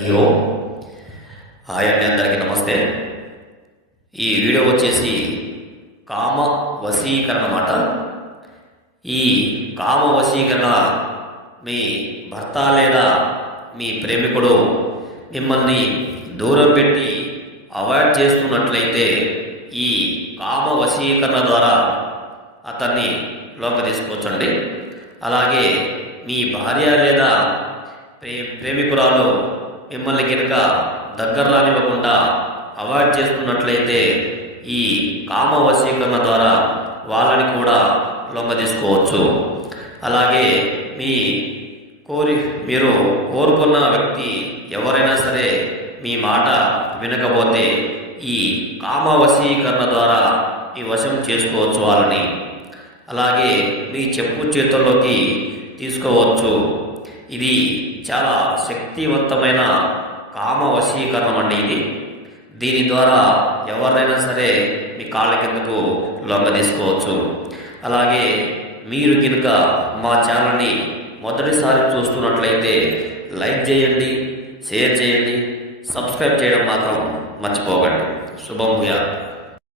Hello hi అండి, అందరికీ నమస్తే. ఈ వీడియో వచ్చేసి కామ వశీకరణ అన్నమాట. ఈ కామ వశీకరణ మీ భర్త లేదా మీ ప్రేమికుడు మిమ్మల్ని దూరం పెట్టి అవాయిడ్ చేస్తున్నట్లయితే ఈ కామ వశీకరణ ద్వారా అతన్ని లోకి తీసుకోవచ్చండి. అలాగే మీ భార్య లేదా ప్రేమికురాలు మిమ్మల్ని కనుక దగ్గర రానివ్వకుండా అవాయిడ్ చేస్తున్నట్లయితే ఈ కామ వశీకరణ ద్వారా వాళ్ళని కూడా లొంగ తీసుకోవచ్చు. అలాగే మీరు కోరుకున్న వ్యక్తి ఎవరైనా సరే మీ మాట వినకపోతే ఈ కామ వశీకరణ ద్వారా మీ వశం చేసుకోవచ్చు వాళ్ళని. అలాగే మీ చెప్పు చేతుల్లోకి తీసుకోవచ్చు. ఇది చాలా శక్తివంతమైన కామ వశీకరణం అండి. దీని ద్వారా ఎవరైనా సరే మీ కాళ్ళ కిందకు లొంగ తీసుకోవచ్చు. అలాగే మీరు కనుక మా ఛానల్ని మొదటిసారి చూస్తున్నట్లయితే లైక్ చేయండి, షేర్ చేయండి, సబ్స్క్రైబ్ చేయడం మాత్రం మర్చిపోకండి. శుభం భూయాత్.